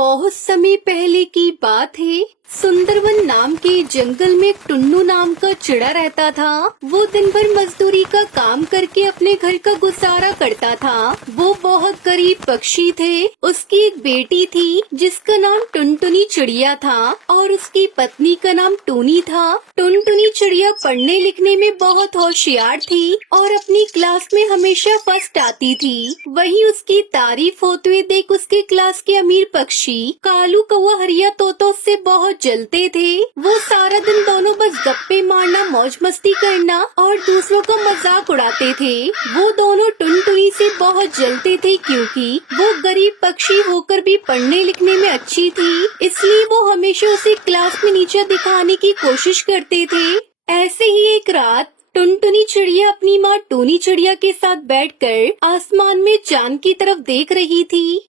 बहुत समय पहले की बात है। सुंदरवन नाम के जंगल में टुन्नू नाम का चिड़ा रहता था। वो दिन भर मजदूरी का काम करके अपने घर का गुजारा करता था। वो बहुत गरीब पक्षी थे। उसकी एक बेटी थी जिसका नाम टुनटुनी चिड़िया था और उसकी पत्नी का नाम टूनी था। टुनटुनी चिड़िया पढ़ने लिखने में बहुत होशियार थी और अपनी क्लास में हमेशा फर्स्ट आती थी। वहीं उसकी तारीफ होते हुए देख उसके क्लास के अमीर पक्षी कालू कौवा हरिया तोता उससे बहुत जलते थे। वो सारा दिन दोनों बस गप्पे मारना, मौज मस्ती करना और दूसरों का मजाक उड़ाते थे। वो दोनों टुनटुनी से बहुत जलते थे क्योंकि वो गरीब पक्षी होकर भी पढ़ने लिखने में अच्छी थी, इसलिए वो हमेशा उसे क्लास में नीचा दिखाने की कोशिश करते थे। ऐसे ही एक रात टुनटुनी चिड़िया अपनी माँ टूनी चिड़िया के साथ बैठकर आसमान में चांद की तरफ देख रही थी।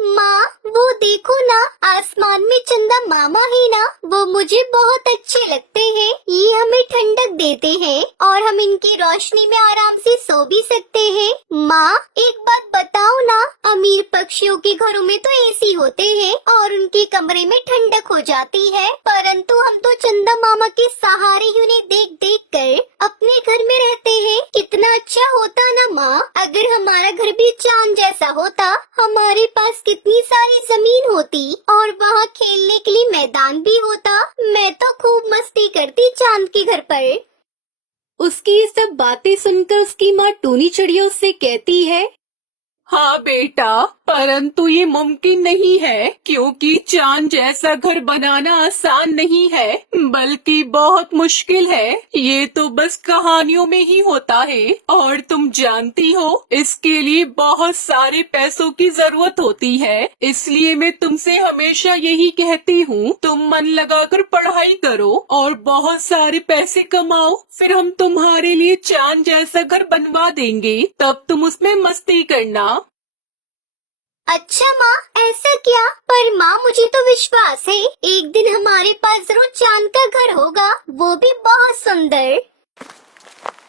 माँ, वो देखो ना, आसमान में चंदा मामा ही ना, वो मुझे बहुत अच्छे लगते हैं। ये हमें ठंडक देते हैं और हम इनकी रोशनी में आराम से सो भी सकते हैं। माँ, एक बात बताओ ना, अमीर पक्षियों के घरों में तो एसी होते हैं और उनके कमरे में ठंडक हो जाती है, परंतु हम तो चंदा मामा के सहारे ही उन्हें देख देख कर अपने घर में रहते हैं। कितना अच्छा होता ना माँ, अगर हमारा घर भी चांद जैसा होता, हमारे पास कितनी सारी जमीन होती और वहाँ खेलने के लिए मैदान भी होता। मैं तो खूब मस्ती करती चांद के घर पर। उसकी ये सब बातें सुनकर उसकी माँ टूनी चिड़िया उससे कहती है, हाँ बेटा, परंतु ये मुमकिन नहीं है क्योंकि चांद जैसा घर बनाना आसान नहीं है, बल्कि बहुत मुश्किल है। ये तो बस कहानियों में ही होता है और तुम जानती हो इसके लिए बहुत सारे पैसों की जरूरत होती है। इसलिए मैं तुमसे हमेशा यही कहती हूँ, तुम मन लगाकर पढ़ाई करो और बहुत सारे पैसे कमाओ, फिर हम तुम्हारे लिए चांद जैसा घर बनवा देंगे, तब तुम उसमें मस्ती करना। अच्छा माँ, ऐसा क्या? पर माँ, मुझे तो विश्वास है एक दिन हमारे पास जरूर चांद का घर होगा, वो भी बहुत सुंदर।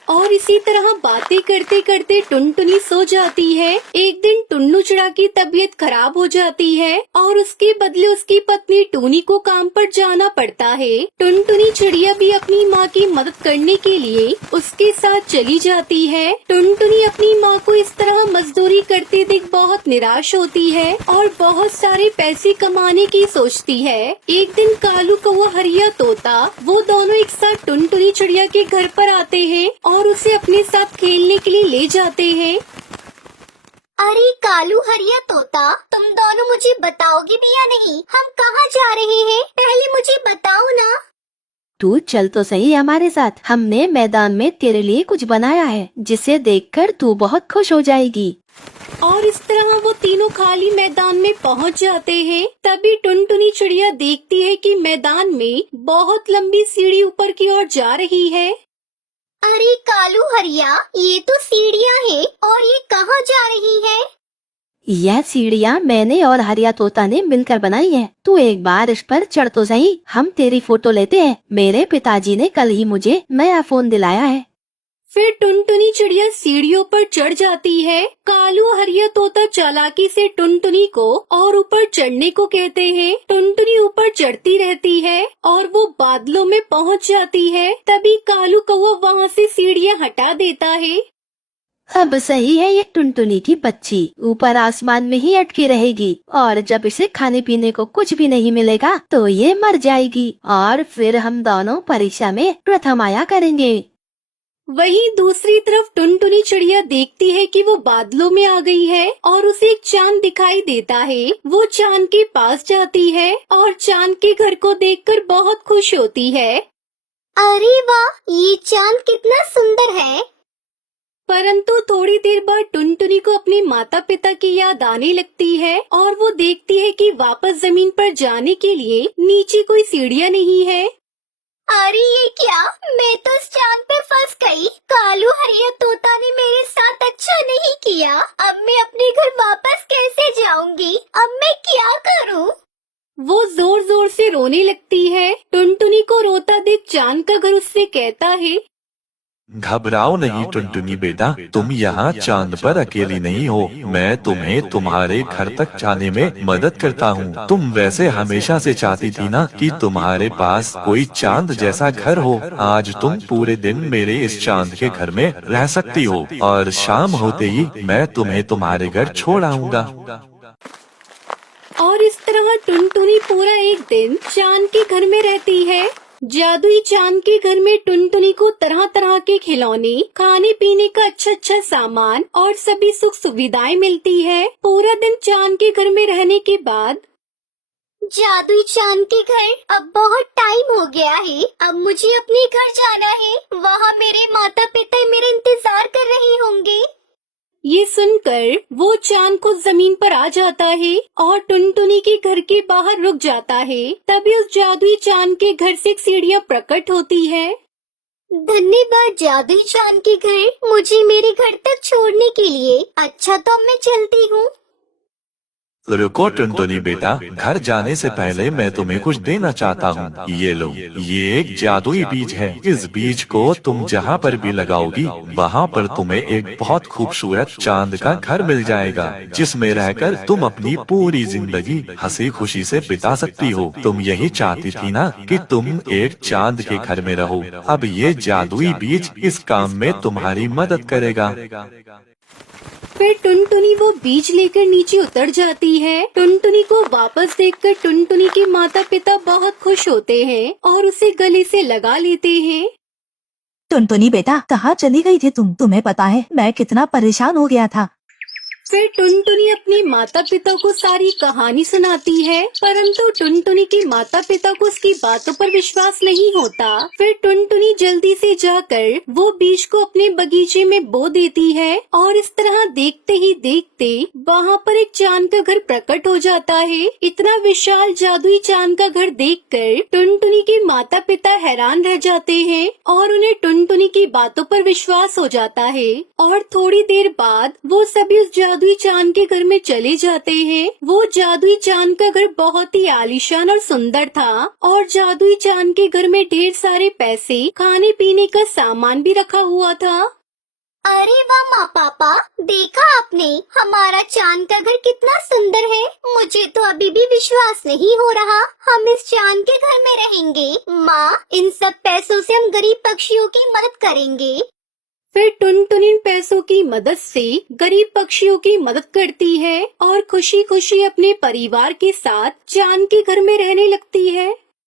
और इसी तरह बातें करते करते टुनटुनी सो जाती है। एक दिन टुन्नू चिड़ा की तबीयत खराब हो जाती है और उसके बदले उसकी पत्नी टूनी को काम पर जाना पड़ता है। टुनटुनी चिड़िया भी अपनी माँ की मदद करने के लिए उसके साथ चली जाती है। टुनटुनी अपनी माँ को इस तरह मजदूरी करते देख बहुत निराश होती है और बहुत सारे पैसे कमाने की सोचती है। एक दिन कालू कौवा हरिया तोता वो दोनों एक साथ टुनटुनी चिड़िया के घर पर आते हैं और उसे अपने साथ खेलने के लिए ले जाते हैं। अरे कालू हरिया तोता, तुम दोनों मुझे बताओगे भी या नहीं, हम कहाँ जा रहे हैं? पहले मुझे बताओ ना। तू चल तो सही हमारे साथ, हमने मैदान में तेरे लिए कुछ बनाया है जिसे देखकर तू बहुत खुश हो जाएगी। और इस तरह वो तीनों खाली मैदान में पहुंच जाते हैं। तभी टुनटुनी चिड़िया देखती है कि मैदान में बहुत लंबी सीढ़ी ऊपर की ओर जा रही है। अरे कालू हरिया, ये तो सीढ़ियाँ हैं और ये कहाँ जा रही है? यह सीढ़ियाँ मैंने और हरिया तोता ने मिलकर बनाई है। तू एक बार इस पर चढ़ तो सही, हम तेरी फोटो लेते हैं। मेरे पिताजी ने कल ही मुझे नया फोन दिलाया है। फिर टुनटुनी चिड़िया सीढ़ियों पर चढ़ जाती है। कालू हरिया तोता चालाकी से टुनटुनी को और ऊपर चढ़ने को कहते हैं। टुनटुनी ऊपर चढ़ती रहती है और वो बादलों में पहुंच जाती है। तभी कालू कौवा वहाँ से सीढ़ियाँ हटा देता है। अब सही है, ये टुनटुनी की बच्ची ऊपर आसमान में ही अटकी रहेगी और जब इसे खाने पीने को कुछ भी नहीं मिलेगा तो ये मर जाएगी और फिर हम दोनों परीक्षा में प्रथम आया करेंगे। वहीं दूसरी तरफ टुनटुनी चिड़िया देखती है कि वो बादलों में आ गई है और उसे एक चांद दिखाई देता है। वो चांद के पास जाती है और चांद के घर को देखकर बहुत खुश होती है। अरे वाह, ये चांद कितना सुंदर है। परंतु थोड़ी देर बाद टुनटुनी को अपने माता पिता की याद आने लगती है और वो देखती है कि वापस जमीन पर जाने के लिए नीचे कोई सीढ़ियाँ नहीं है। अरे ये क्या, मैं तो इस चांद पे फंस गई। कालू हरिया तोता ने मेरे साथ अच्छा नहीं किया। अब मैं अपने घर वापस कैसे जाऊंगी? अब मैं क्या करूं? वो जोर जोर से रोने लगती है। टुनटुनी को रोता देख चांद का घर उससे कहता है, घबराओ नहीं टुनटुनी बेटा, तुम यहाँ चांद पर अकेली नहीं हो। मैं तुम्हें तुम्हारे घर तक जाने में मदद करता हूँ। तुम वैसे हमेशा से चाहती थी ना कि तुम्हारे पास कोई चांद जैसा घर हो। आज तुम पूरे दिन मेरे इस चांद के घर में रह सकती हो और शाम होते ही मैं तुम्हें तुम्हारे घर छोड़ आऊंगा। और इस तरह टुनटुनी पूरा एक दिन चांद के घर में रहती है। जादुई चांद के घर में टुनटुनी को तरह तरह के खिलौने, खाने पीने का अच्छा सामान और सभी सुख सुविधाएं मिलती है। पूरा दिन चांद के घर में रहने के बाद जादुई चांद के घर, अब बहुत टाइम हो गया है। अब मुझे अपने घर जाना है। वहाँ मेरे माता पिता मेरा इंतजार कर रहे होंगे। ये सुनकर वो चांद को जमीन पर आ जाता है और टुनटुनी के घर के बाहर रुक जाता है। तभी उस जादुई चांद के घर से एक सीढ़ियाँ प्रकट होती है। धन्यवाद जादुई चांद के घर, मुझे मेरे घर तक छोड़ने के लिए। अच्छा तो मैं चलती हूँ। रुको टुनटुनी बेटा, घर जाने से पहले मैं तुम्हें कुछ देना चाहता हूँ। ये लो, ये एक जादुई बीज है। इस बीज को तुम जहाँ पर भी लगाओगी वहाँ पर तुम्हें एक बहुत खूबसूरत चांद का घर मिल जाएगा, जिसमें रहकर तुम अपनी पूरी जिंदगी हंसी खुशी से बिता सकती हो। तुम यही चाहती थी ना कि तुम एक चांद के घर में रहो। अब ये जादुई बीज इस काम में तुम्हारी मदद करेगा। फिर टुनटुनी वो बीज लेकर नीचे उतर जाती है। टुनटुनी को वापस देखकर टुनटुनी के माता पिता बहुत खुश होते हैं और उसे गले से लगा लेते हैं। टुनटुनी बेटा, कहाँ चली गई थी तुम? तुम्हें पता है मैं कितना परेशान हो गया था। फिर टुनटुनी अपने माता पिता को सारी कहानी सुनाती है, परंतु टुनटुनी के माता पिता को उसकी बातों पर विश्वास नहीं होता। फिर टुनटुनी जल्दी से जाकर वो बीज को अपने बगीचे में बो देती है और इस तरह देखते ही देखते वहाँ पर एक चांद का घर प्रकट हो जाता है। इतना विशाल जादुई चांद का घर देखकर टुनटुनी के माता पिता हैरान रह जाते हैं और उन्हें टुनटुनी की बातों पर विश्वास हो जाता है। और थोड़ी देर बाद वो सभी उस जादुई चांद के घर में चले जाते हैं। वो जादुई चांद का घर बहुत ही आलीशान और सुंदर था और जादुई चांद के घर में ढेर सारे पैसे, खाने पीने का सामान भी रखा हुआ था। अरे वाह माँ पापा, देखा आपने हमारा चांद का घर कितना सुंदर है। मुझे तो अभी भी विश्वास नहीं हो रहा हम इस चांद के घर में रहेंगे। माँ, इन सब पैसों से हम गरीब पक्षियों की मदद करेंगे। फिर टुनटुनी पैसों की मदद से गरीब पक्षियों की मदद करती है और खुशी खुशी अपने परिवार के साथ चांद के घर में रहने लगती है।